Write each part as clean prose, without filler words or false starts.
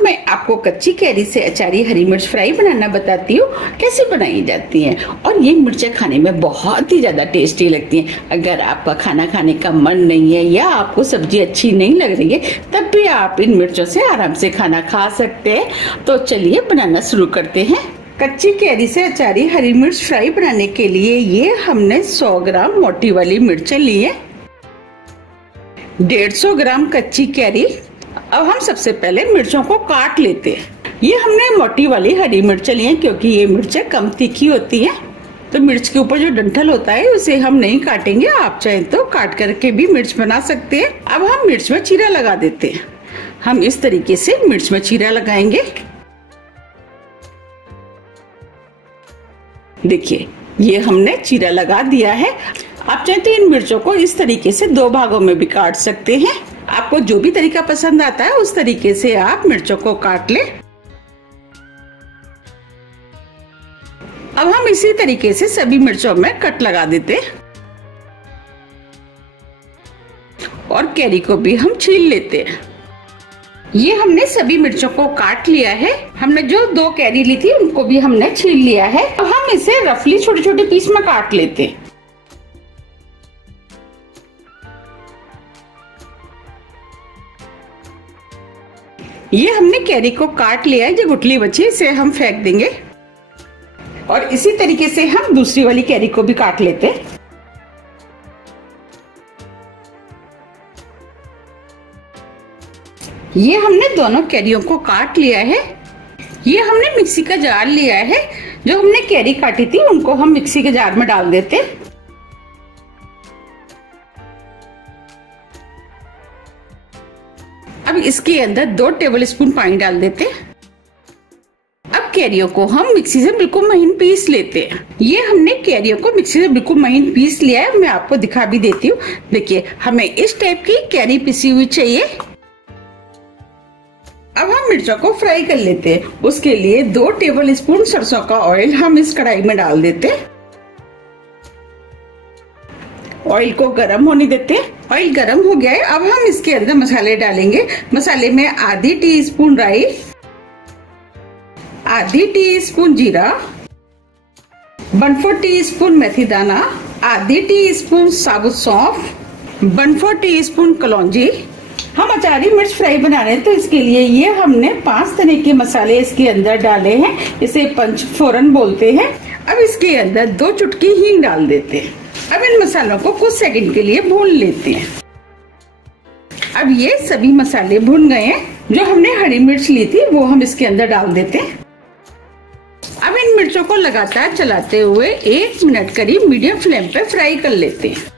मैं आपको कच्ची कैरी से अचारी हरी मिर्च फ्राई बनाना बताती हूँ कैसे बनाई जाती है। और ये मिर्चें खाने में बहुत ही ज्यादा टेस्टी लगती हैं। अगर आपका खाना खाने का मन नहीं है या आपको सब्जी अच्छी नहीं लग रही है तब भी आप इन मिर्चों से आराम से खाना खा सकते हैं। तो चलिए बनाना शुरू करते हैं। कच्ची कैरी से अचारी हरी मिर्च फ्राई बनाने के लिए ये हमने 100 ग्राम मोटी वाली मिर्चें ली है, 150 ग्राम कच्ची कैरी। अब हम सबसे पहले मिर्चों को काट लेते हैं। ये हमने मोटी वाली हरी मिर्च ली है क्योंकि ये मिर्चें कम तीखी होती हैं। तो मिर्च के ऊपर जो डंठल होता है उसे हम नहीं काटेंगे, आप चाहे तो काट करके भी मिर्च बना सकते हैं। अब हम मिर्च में चीरा लगा देते हैं। हम इस तरीके से मिर्च में चीरा लगाएंगे। देखिए ये हमने चीरा लगा दिया है। आप चाहे तो इन मिर्चों को इस तरीके से 2 भागों में भी काट सकते हैं। आपको जो भी तरीका पसंद आता है उस तरीके से आप मिर्चों को काट लें। अब हम इसी तरीके से सभी मिर्चों में कट लगा देते हैं और कैरी को भी हम छील लेते हैं। ये हमने सभी मिर्चों को काट लिया है। हमने जो 2 कैरी ली थी उनको भी हमने छील लिया है। अब हम इसे रफली छोटे छोटे पीस में काट लेते हैं। ये हमने कैरी को काट लिया है, जो गुठली बची इसे हम फेंक देंगे और इसी तरीके से हम दूसरी वाली कैरी को भी काट लेते हैं। ये हमने दोनों कैरियों को काट लिया है। ये हमने मिक्सी का जार लिया है। जो हमने कैरी काटी थी उनको हम मिक्सी के जार में डाल देते हैं। अब इसके अंदर 2 टेबलस्पून पानी डाल देते हैं। अब कैरियों को हम मिक्सी से बिल्कुल महीन पीस लेते हैं। ये हमने कैरियों को मिक्सी से बिल्कुल महीन पीस लिया है। मैं आपको दिखा भी देती हूँ। देखिए हमें इस टाइप की कैरी पिसी हुई चाहिए। अब हम मिर्चों को फ्राई कर लेते हैं। उसके लिए 2 टेबलस्पून सरसों का ऑयल हम इस कढ़ाई में डाल देते हैं। ऑयल को गरम होने देते हैं। ऑयल गरम हो गया है। अब हम इसके अंदर मसाले डालेंगे। मसाले में आधी टीस्पून राई, आधी टीस्पून जीरा, 1/4 टीस्पून मेथी दाना, आधी टीस्पून साबुत सौंफ, 1/4 टीस्पून कलौंजी। हम अचारी मिर्च फ्राई बना रहे हैं तो इसके लिए ये हमने 5 तरह के मसाले इसके अंदर डाले हैं। इसे पंचफोरन बोलते हैं। अब इसके अंदर 2 चुटकी हींग डाल देते हैं। अब इन मसालों को कुछ सेकंड के लिए भून लेते हैं। अब ये सभी मसाले भून गए हैं। जो हमने हरी मिर्च ली थी वो हम इसके अंदर डाल देते हैं। अब इन मिर्चों को लगातार चलाते हुए 1 मिनट करीब मीडियम फ्लेम पे फ्राई कर लेते हैं।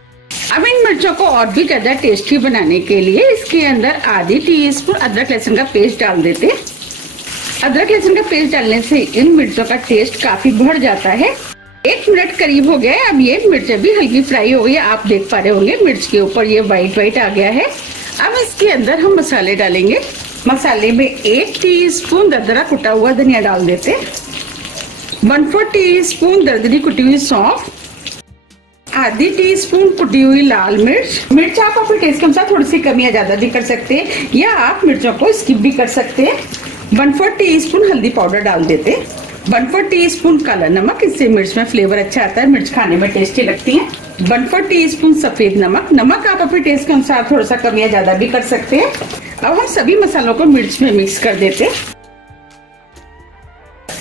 अब इन मिर्चों को और भी ज्यादा टेस्टी बनाने के लिए इसके अंदर आधी टीस्पून अदरक लहसुन का पेस्ट डाल देते हैं। अदरक लहसुन का पेस्ट डालने से इन मिर्चों का टेस्ट काफी बढ़ जाता है। 1 मिनट करीब हो गया है। अब ये मिर्चें भी हल्की फ्राई हो गई है। आप देख पा रहे होंगे मिर्च के ऊपर ये व्हाइट आ गया है। अब इसके अंदर हम मसाले डालेंगे। मसाले में 1 टीस्पून दरदरा कुटा हुआ धनिया डाल देते हैं, 1/4 टीस्पून दरदरी कुटी हुई सौंफ, आधी टीस्पून कुटी हुई लाल मिर्च आप अपने टेस्ट के अनुसार थोड़ी सी कमी या ज्यादा भी कर सकते हैं या आप मिर्चों को स्किप भी कर सकते हैं। 1/4 टीस्पून हल्दी पाउडर डाल देते हैं, 1/4 टीस्पून काला नमक, इससे मिर्च में फ्लेवर अच्छा आता है, मिर्च खाने में टेस्टी लगती है। 1/4 टीस्पून सफेद नमक आप अपने टेस्ट के अनुसार थोड़ा सा कम या ज्यादा भी कर सकते हैं। अब हम सभी मसालों को मिर्च में मिक्स कर देते हैं।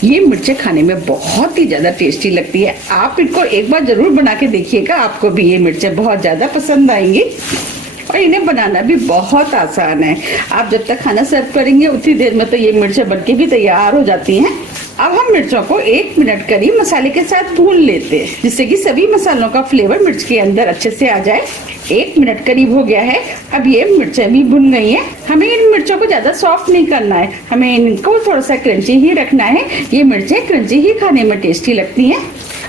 ये मिर्चें खाने में बहुत ही ज्यादा टेस्टी लगती है। आप इनको एक बार जरूर बना के देखिएगा, आपको भी ये मिर्चें बहुत ज्यादा पसंद आएंगी और इन्हें बनाना भी बहुत आसान है। आप जब तक खाना सर्व करेंगे उतनी देर में तो ये मिर्चें बनके भी तैयार हो जाती हैं। अब हम मिर्चों को 1 मिनट करीब मसाले के साथ भून लेते हैं जिससे कि सभी मसालों का फ्लेवर मिर्च के अंदर अच्छे से आ जाए। 1 मिनट करीब हो गया है। अब ये मिर्चें भी भुन गई हैं। हमें इन मिर्चों को ज्यादा सॉफ्ट नहीं करना है, हमें इनको थोड़ा सा क्रंची ही रखना है। ये मिर्चें क्रंची ही खाने में टेस्टी लगती हैं।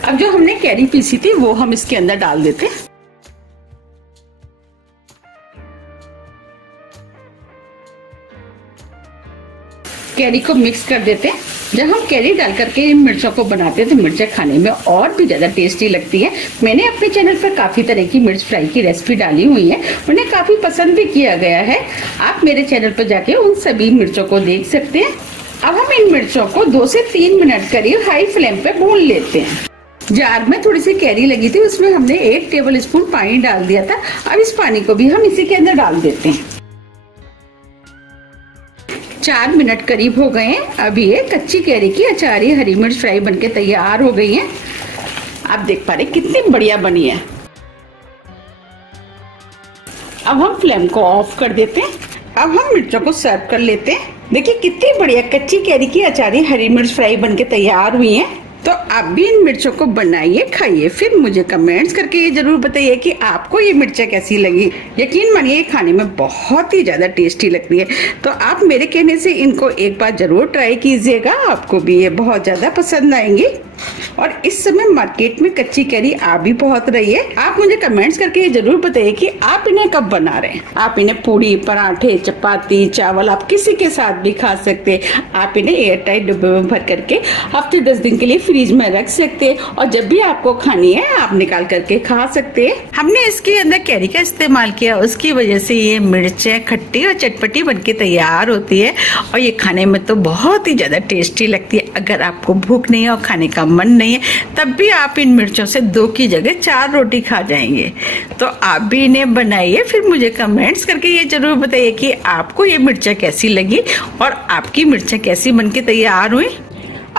अब जो हमने कैरी पीसी थी वो हम इसके अंदर डाल देते हैं। कैरी को मिक्स कर देते हैं। जब हम कैरी डाल करके इन मिर्चों को बनाते हैं तो मिर्चें खाने में और भी ज्यादा टेस्टी लगती है। मैंने अपने चैनल पर काफी तरह की मिर्च फ्राई की रेसिपी डाली हुई है, उन्हें काफी पसंद भी किया गया है। आप मेरे चैनल पर जाके उन सभी मिर्चों को देख सकते हैं। अब हम इन मिर्चों को 2 से 3 मिनट करीब हाई फ्लेम पे भून लेते हैं। जार में थोड़ी सी कैरी लगी थी, उसमें हमने 1 टेबल स्पून पानी डाल दिया था। अब इस पानी को भी हम इसी के अंदर डाल देते हैं। 4 मिनट करीब हो गए हैं। अभी ये कच्ची कैरी की अचारी हरी मिर्च फ्राई बनके तैयार हो गई है। आप देख पा रहे कितनी बढ़िया बनी है। अब हम फ्लेम को ऑफ कर देते हैं। अब हम मिर्चों को सर्व कर लेते हैं। देखिए कितनी बढ़िया कच्ची कैरी की अचारी हरी मिर्च फ्राई बनके तैयार हुई है। तो आप भी इन मिर्चों को बनाइए, खाइए, फिर मुझे कमेंट्स करके ये जरूर बताइए कि आपको ये मिर्चें कैसी लगी। यकीन मानिए ये खाने में बहुत ही ज्यादा टेस्टी लगती है। तो आप मेरे कहने से इनको एक बार जरूर ट्राई कीजिएगा, आपको भी ये बहुत ज्यादा पसंद आएंगी। और इस समय मार्केट में कच्ची कैरी आ भी बहुत रही है। आप मुझे कमेंट्स करके ये जरूर बताइए कि आप इन्हें कब बना रहे हैं। आप इन्हें पूड़ी, पराठे, चपाती, चावल, आप किसी के साथ भी खा सकते हैं। आप इन्हें एयरटाइट डिब्बे में भर करके हफ्ते 10 दिन के लिए फ्रीज में रख सकते हैं और जब भी आपको खानी है आप निकाल करके खा सकते हैं। हमने इसके अंदर कैरी का इस्तेमाल किया, उसकी वजह से ये मिर्चें खट्टी और चटपटी बनके तैयार होती है और ये खाने में तो बहुत ही ज्यादा टेस्टी लगती है। अगर आपको भूख नहीं है और खाने का मन नहीं है तब भी आप इन मिर्चों से 2 की जगह 4 रोटी खा जाएंगे। तो आप भी इन्हें बनाइए, फिर मुझे कमेंट्स करके ये जरूर बताइए कि आपको ये मिर्चें कैसी लगी और आपकी मिर्चें कैसी बनके तैयार हुई।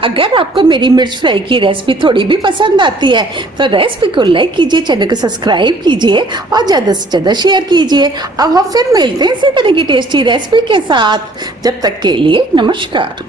अगर आपको मेरी मिर्च फ्राई की रेसिपी थोड़ी भी पसंद आती है तो रेसिपी को लाइक कीजिए, चैनल को सब्सक्राइब कीजिए और ज्यादा से ज्यादा शेयर कीजिए। अब हम फिर मिलते हैं इसी तरह की टेस्टी रेसिपी के साथ। जब तक के लिए नमस्कार।